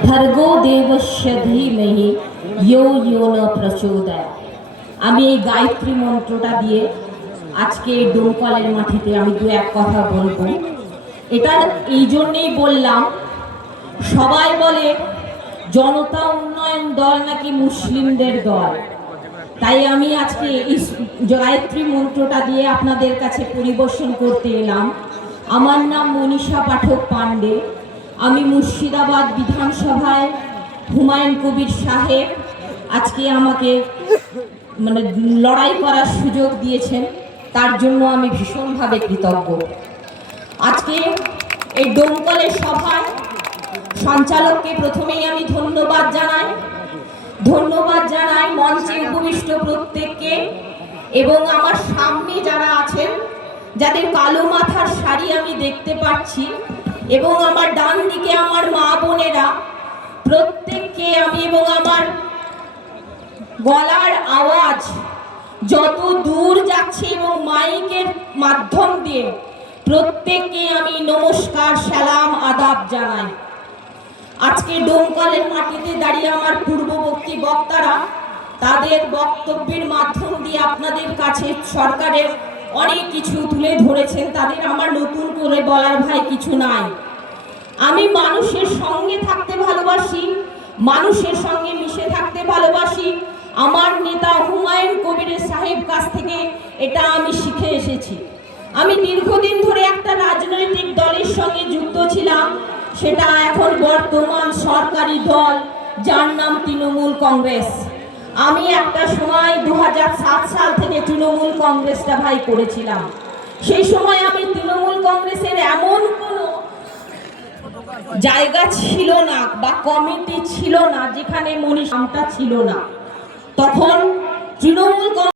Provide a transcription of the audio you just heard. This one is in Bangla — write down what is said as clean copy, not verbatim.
भर्गो देवस्य धीमहि यो यो न प्रचोदयात्। আমি এই গায়ত্রী মন্ত্রটা দিয়ে আজকে ডোমকলের মাটিতে আমি দু এক কথা বলবো। এটা এই জন্যেই বললাম, সবাই বলে জনতা উন্নয়ন দল নাকি মুসলিমদের দল, তাই আমি আজকে এই গায়ত্রী মন্ত্রটা দিয়ে আপনাদের কাছে পরিবেশন করতে এলাম। আমার নাম মনীষা পাঠক পাণ্ডে। আমি মুর্শিদাবাদ বিধানসভায় হুমায়ুন কবির সাহেব আজকে আমাকে লড়াই করার সুযোগ দিয়েছেন, তার জন্য আমি ভীষণভাবে কৃতজ্ঞ। আজকে এই ডোমকলের সভায় সঞ্চালককে প্রথমেই আমি ধন্যবাদ জানাই মঞ্চে উপবিষ্ট প্রত্যেককে, এবং আমার সামনে যারা আছেন, যাদের কালো মাথার শাড়ি আমি দেখতে পাচ্ছি, এবং আমার ডান দিকে আমার মা বোনেরা, প্রত্যেককে আমি এবং আমার গলার আওয়াজ যত দূর যাচ্ছে এবং মাইকের মাধ্যম দিয়ে প্রত্যেককে আমি নমস্কার, সালাম, আদাব জানাই। আজকে ডোমকলের মাটিতে দাঁড়িয়ে আমার পূর্ববর্তী বক্তারা তাদের বক্তব্যের মাধ্যম দিয়ে আপনাদের কাছে সরকারের অনেক কিছু তুলে ধরেছেন, তাদের আমার নতুন করে বলার ভাই কিছু নাই। আমি মানুষের সঙ্গে থাকতে ভালোবাসি, মানুষের সঙ্গে মিশে থাকতে ভালোবাসি। আমার নেতা হুমায়ুন কবির সাহেব কাছ থেকে এটা আমি শিখে এসেছি। আমি দীর্ঘদিন ধরে একটা রাজনৈতিক দলের সঙ্গে যুক্ত ছিলাম, সেটা এখন বর্তমান সরকারি দল, যার নাম তৃণমূল কংগ্রেস। আমি একটা সময় 2007 সাল থেকে তৃণমূল কংগ্রেসটা ভাই করেছিলাম। সেই সময় আমি তৃণমূল কংগ্রেসের এমন কোনো জায়গা ছিল না বা কমিটি ছিল না যেখানে মনীষাটা ছিল না। তখন তৃণমূল